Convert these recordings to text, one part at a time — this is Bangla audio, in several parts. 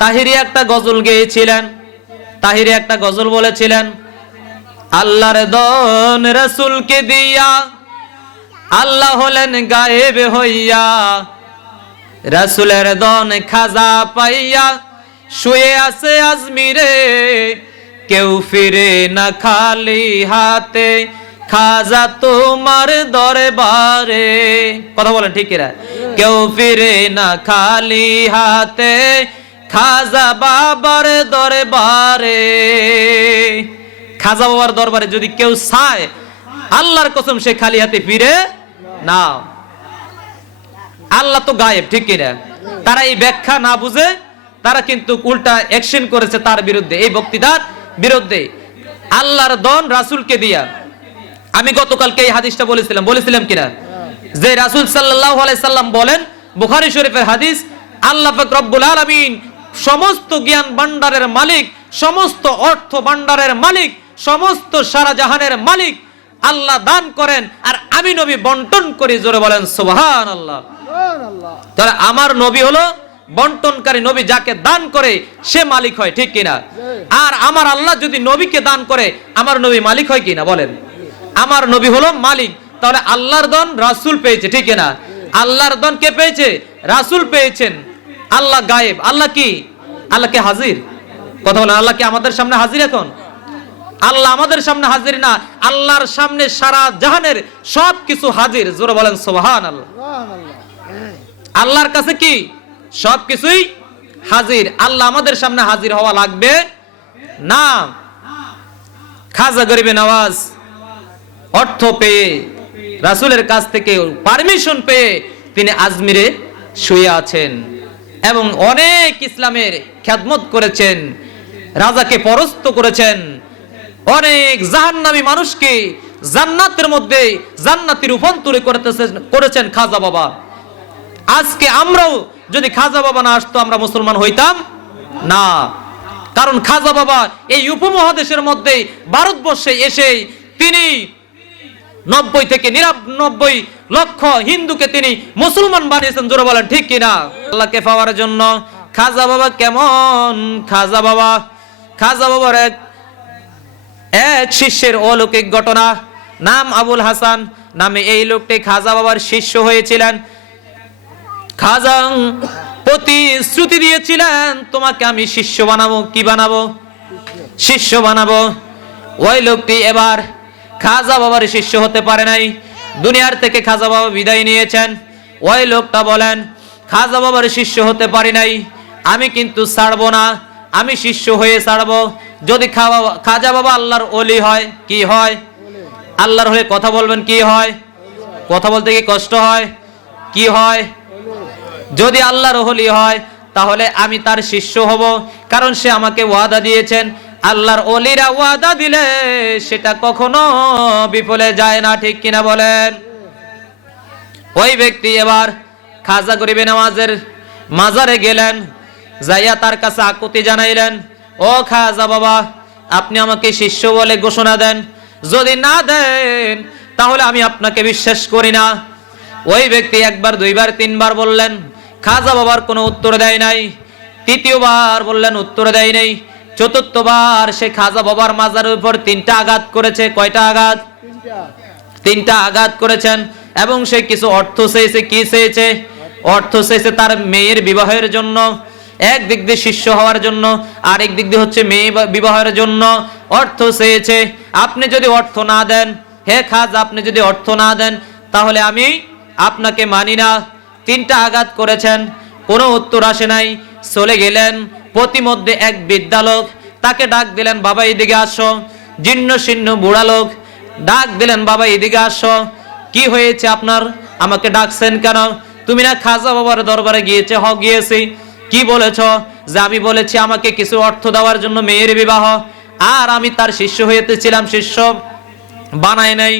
তাহিরি একটা গজল গেয়েছিলেন। তাহিরি একটা গজল বলেছিলেন, আল্লাহর দন রাসূলকে দিয়া আল্লাহ হলেন গায়েব হইয়া, রাসূলের দন খাজা পাইয়া শুয়ে আছে আজমিরে, কেউ ফিরে না খালি হাতে খাজা তোমার দরবারে। কথা বলেন ঠিক কিনা? কেউ ফিরে না খালি হাতে খাজা বাবার দরবারে। খাজা বাবার দরবারে যদি কেউ চায়, আল্লাহর কসম সে খালি হাতে ফিরে না। আল্লাহ তো গায়েব, ঠিক কিনা? তারা এই ব্যাখ্যা না বুঝে তারা কিন্তু উল্টা অ্যাকশন করেছে তার বিরুদ্ধে, এই বক্তৃতার বিরুদ্ধে। আল্লাহর দন রাসূলকে দিয়া। আমি গতকালকে এই হাদিসটা বলেছিলাম কিনা, যে রাসূল সাল্লাল্লাহু আলাইহি সাল্লাম বলেন, বুখারী শরীফের হাদিস, আল্লাহ পাক রব্বুল আলামিন সমস্ত জ্ঞান ভান্ডারের মালিক, সমস্ত অর্থ ভান্ডারের মালিক, সমস্ত সারা জাহানের মালিক আল্লাহ দান করেন, আর আমি নবী বন্টন করি। জোরে বলেন সুবহানাল্লাহ। তাহলে আমার নবী হলো বন্টনকারী নবী, যাকে দান করে সে মালিক হয়, ঠিক কিনা? আর আমার আল্লাহ যদি নবীকে দান করে, আমার নবী মালিক হয় কিনা বলেন? আমার নবী হলো মালিক। তাহলে আল্লাহর দন রাসূল পেয়েছে, ঠিক কিনা? আল্লাহর দন কে পেয়েছে? রাসূল পেয়েছেন। আল্লাহ গায়েব। আল্লাহ কি? আল্লাহ কে হাজির? কথা বলেন, আল্লাহ কি আমাদের সামনে হাজির? এখন আল্লাহ আমাদের সামনে হাজির না, আল্লাহর সামনে সারা জাহানের সবকিছু হাজির। জোরে বলেন সুবহানাল্লাহ। আল্লাহর কাছে কি সবকিছুই হাজির। আল্লাহ আমাদের সামনে হাজির হওয়া লাগবে না। খাজা গরিবে নওয়াজ অর্থ পেয়ে, রাসূলের কাছ থেকে পারমিশন পেয়ে তিনি আজমিরে শুয়ে আছেন এবং অনেক ইসলামের খেদমত করেছেন, রাজাকে পরাস্ত করেছেন, অনেক জাহান্নামী মানুষকে জান্নাতের মধ্যে জান্নাতি রূপান্তর করেছেন খাজা বাবা। আজকে আমরাও যদি খাজা বাবা না আসতো, আমরা মুসলমান হইতাম না। কারণ খাজা বাবা এই উপমহাদেশের মধ্যে ভারতবর্ষে এসে তিনি 90 থেকে 99 লক্ষ হিন্দুকে তিনি মুসলমান বানিয়েছেন। জোরে বলেন ঠিক কিনা? আল্লাহকে পাওয়ার জন্য খাজা বাবা কেমন? খাজা বাবার এক শিষ্যের অলৌকিক ঘটনা। নাম আবুল হাসান নামে এই লোকটি খাজা বাবার শিষ্য হয়েছিলেন। খাজা প্রতিশ্রুতি দিয়েছিলেন, তোমাকে আমি শিষ্য বানাবো। কি বানাবো? শিষ্য বানাবো। ওই লোকটি এবার খাজা বাবার শিষ্য হতে পারে নাই, দুনিয়ার থেকে খাজা বাবা বিদায় নিয়েছেন। ওই লোকটা বলেন, খাজা বাবার শিষ্য হতে পারি নাই, আমি কিন্তু ছাড়বো না, আমি শিষ্য হয়ে ছাড়বো। যদি খাজা বাবা আল্লাহর ওলি হয়, কি হয়? আল্লাহর হয়ে কথা বলবেন, কি হয়? কথা বলতে কি কষ্ট হয়? কি হয়? যদি আল্লাহর ওলি হয় তাহলে আমি তার শিষ্য হব, কারণ সে আমাকে ওয়াদা দিয়েছেন। আল্লাহর ওলিরা ওয়াদা দিলে সেটা কখনো বিফলে যায় না, ঠিক কিনা বলেন? ওই ব্যক্তি এবার খাজা গরিবে নওয়াজের মাজারে গেলেন, যাইয়া তার কাছে আকুতি জানাইলেন, ও খাজা বাবা, আপনি আমাকে শিষ্য বলে ঘোষণা দেন, যদি না দেন তাহলে আমি আপনাকে বিশ্বাস করি না। ওই ব্যক্তি একবার, দুইবার, তিনবার বললেন, খাজা বাবার কোনো উত্তর দেয় নাই। তৃতীয়বার বললেন, উত্তর দেয় নাই। চতুর্থবার সে খাজা বাবার মাজারের উপর 3টা আঘাত করেছে। কয়টা আঘাত? 3টা আঘাত করেছেন। এবং সে কিছু অর্থ চেয়েছে। কি চেয়েছে? অর্থ চেয়েছে তার মেয়ের বিবাহের জন্য। এক দিক দিয়ে শিষ্য হওয়ার জন্য, আরেক দিক দিয়ে হচ্ছে মেয়ে বিবাহের জন্য অর্থ চেয়েছে। আপনি যদি অর্থ না দেন, হে খাজা, আপনি যদি অর্থ না দেন তাহলে আমি আপনাকে মানি না। 3টা আঘাত করেছেন, কোনো উত্তর আসে নাই, চলে গেলেন। প্রতিমধ্যে এক বৃদ্ধা লোক, তাকে ডাক দিলেন, বাবা এদিকে আসো। জীর্ণ শীর্ণ বুড়া লোক, ডাক দিলেন, বাবা এদিকে আসো। কি হয়েছে আপনার? আমাকে ডাকছেন কেন? তুমি না খাজা বাবার দরবারে গিয়েছে? হ, গিয়েছি। কি বলেছ? যে আমি বলেছি আমাকে কিছু অর্থ দেওয়ার জন্য মেয়ের বিবাহ, আর আমি তার শিষ্য হয়েছিলাম, শিষ্য বানায় নাই।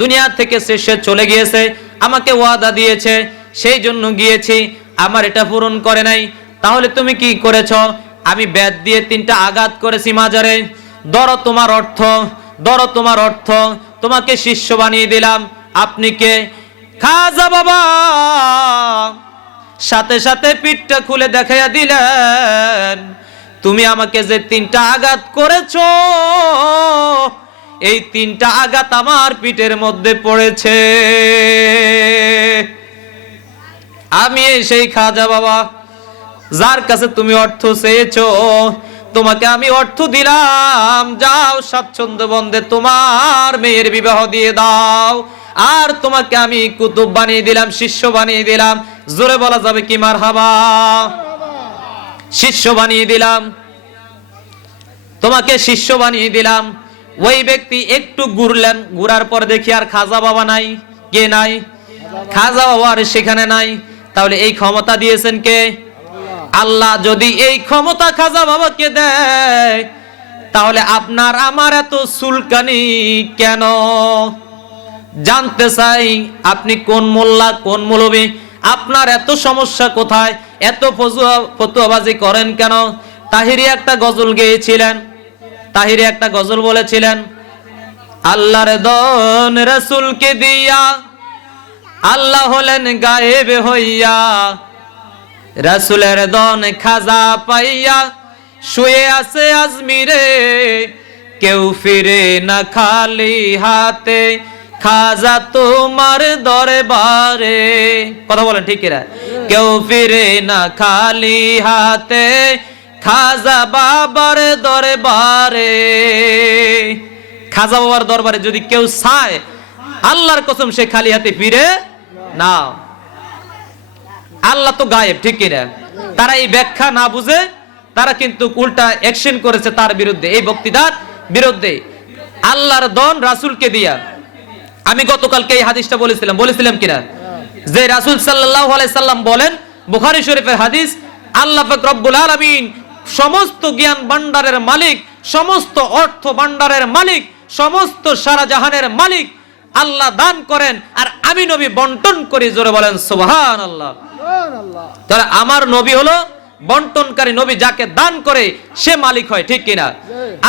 দুনিয়া থেকে সে চলে গিয়েছে, আমাকে ওয়াদা দিয়েছে, সেই জন্য গিয়েছি, আমার এটা পূরণ করে নাই। তাহলে তুমি কি করেছ? আমি বেত দিয়ে 3টা আঘাত করেছি মাজারে। ধরো তোমার অর্থ, ধরো তোমার অর্থ, তোমাকে শিষ্য বানিয়ে দিলাম। আপনি কে? খাজা বাবা সাথে সাথে পিঠটা খুলে দেখাইয়া দিলেন, তুমি আমাকে যে 3টা আঘাত করেছো, এই 3টা আঘাত আমার পিঠের মধ্যে পড়েছে। আমি সেই খাজা বাবা যার কাছে তুমি অর্থ চেয়েছো, তোমাকে আমি অর্থ দিলাম, যাও স্বাচ্ছন্দ্য বন্ধে তোমার মেয়ের বিবাহ দিয়ে দাও। আর তোমাকে আমি কুতুব বানিয়ে দিলাম, শিষ্য বানিয়ে দিলাম। জোরে বলা যাবে কি মারহাবা? শিষ্য বানিয়ে দিলাম, তোমাকে শিষ্য বানিয়ে দিলাম। ওই ব্যক্তি একটু ঘুরলেন, ঘুরার পর দেখি আর খাজা বাবা নাই। কে নাই? খাজা বাবা আর সেখানে নাই। তাহলে এই ক্ষমতা দিয়েছেন কে? আল্লাহ। যদি এই ক্ষমতা খাজা বাবাকে দেয়, তাহলে আপনার আমার এত চুলকানি কেন? জানতে চাই আপনি কোন মোল্লা, কোন মৌলবী, আপনার এত সমস্যা কোথায়? এত ফতুয়াবাজি করেন কেন? তাহিরি একটা গজল গেয়েছিলেন, তাহিরি একটা গজল বলেছিলেন, আল্লাহর দন রাসূলকে দিয়া আল্লাহ হলেন গায়েব হইয়া, রাসূলের দন খাজা পাইয়া শুয়ে আছে আজমিরে, কেউ ফিরে না খালি হাতে, খাজা তোমার দরবারে। কথা বলেন ঠিক কিনা? কেউ ফিরে না খালি হাতে, খাজা বাবার দরবারে। খাজা বাবার দরবারে যদি কেউ চায়, আল্লাহর কসম সে খালি হাতে ফিরে না। আল্লাহ তো গায়েব, ঠিক কিনা? তারা এই ব্যাখ্যা না বুঝে তারা কিন্তু উল্টা অ্যাকশন করেছে তার বিরুদ্ধে, এই বক্তৃতার বিরুদ্ধে। আল্লাহর দন রাসূলকে দিয়া। আমি গতকালকে এই হাদিসটা বলেছিলাম কিনা, যে রাসূল সাল্লাল্লাহু আলাইহি সাল্লাম বলেন, বুখারী শরীফের হাদিস, আল্লাহ পাক রব্বুল আলামিন সমস্ত জ্ঞান ভান্ডারের মালিক, সমস্ত অর্থ ভান্ডারের মালিক, সমস্ত সারা জাহানের মালিক আল্লাহ দান করেন, আর আমি নবী বন্টন করি। জোরে বলেন সুবহানাল্লাহ। তাহলে আমার নবী হলো বন্টনকারী নবী, যাকে দান করে সে মালিক হয়, ঠিক কিনা?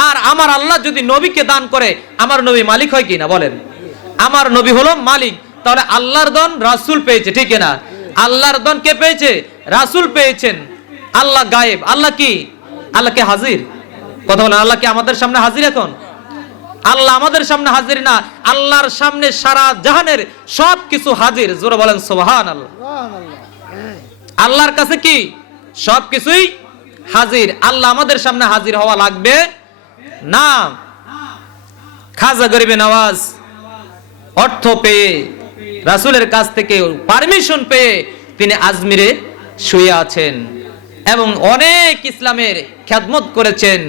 আর আমার আল্লাহ যদি নবীকে দান করে, আমার নবী মালিক হয় কিনা বলেন? আমার নবী হলো মালিক। তাহলে আল্লাহর দন রাসূল পেয়েছে, ঠিক কিনা? আল্লাহর দন কে পেয়েছে? রাসূল পেয়েছেন। আল্লাহ গায়েব, আল্লাহ কি? আল্লাহ কে হাজির? কথা বলেন, আল্লাহ কি আমাদের সামনে হাজির? এখন আল্লাহ আমাদের সামনে হাজির না, আল্লাহর সামনে সারা জাহানের সবকিছু হাজির। জোরে বলেন সুবহানাল্লাহ। আল্লাহর কাছে কি সবকিছুই হাজির। আল্লাহ আমাদের সামনে হাজির হওয়া লাগবে না। খাজা গরিবে নওয়াজ অর্থ পেয়ে, রাসূলের কাছ থেকে পারমিশন পেয়ে তিনি আজমিরে শুয়ে আছেন এবং অনেক ইসলামের খেদমত করেছেন,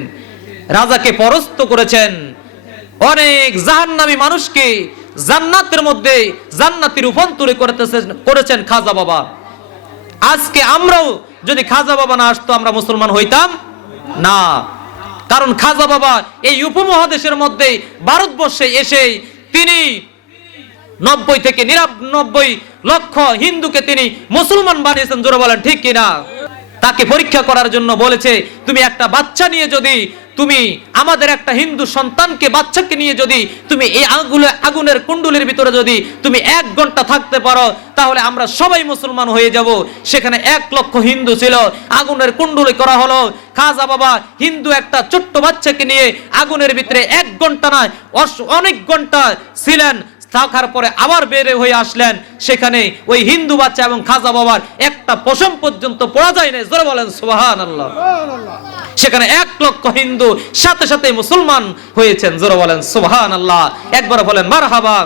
রাজাকে পরাস্ত করেছেন, অনেক জাহান্নামী মানুষকে জান্নাতের মধ্যে জান্নাতি রূপান্তর করেছেন খাজা বাবা। আজকে আমরাও যদি খাজা বাবা না আসতো, আমরা মুসলমান হইতাম না। কারণ খাজা বাবা এই উপমহাদেশের মধ্যে ভারতবর্ষে এসে তিনি 90 থেকে 99 লক্ষ হিন্দুকে তিনি মুসলমান বানিয়েছেন। জোরে বলেন ঠিক কিনা? তাকে পরীক্ষা করার জন্য বলেছে, তুমি একটা বাচ্চা নিয়ে যদি, তুমি আমাদের একটা হিন্দু সন্তানকে, বাচ্চাকে নিয়ে যদি তুমি এই আগুনের কুণ্ডুলির ভিতরে যদি তুমি 1 ঘন্টা থাকতে পারো, তাহলে আমরা সবাই মুসলমান হয়ে যাব। সেখানে 1 লক্ষ হিন্দু ছিল, আগুনের কুণ্ডুলি করা হলো। খাজা বাবা হিন্দু একটা ছোট্ট বাচ্চাকে নিয়ে আগুনের ভিতরে 1 ঘন্টা নয়, অনেক ঘন্টা ছিলেন। থাকার পরে আবার বের হয়ে আসলেন। সেখানে ওই হিন্দু বাচ্চা এবং খাজা বাবার একটা পশম পর্যন্ত পড়া যায় না। জোরে বলেন সুবহানাল্লাহ। সেখানে 1 লক্ষ হিন্দু সাথে সাথে মুসলমান হয়েছেন। জোরে বলেন সুবহানাল্লাহ। একবার বলেন মারহাবা।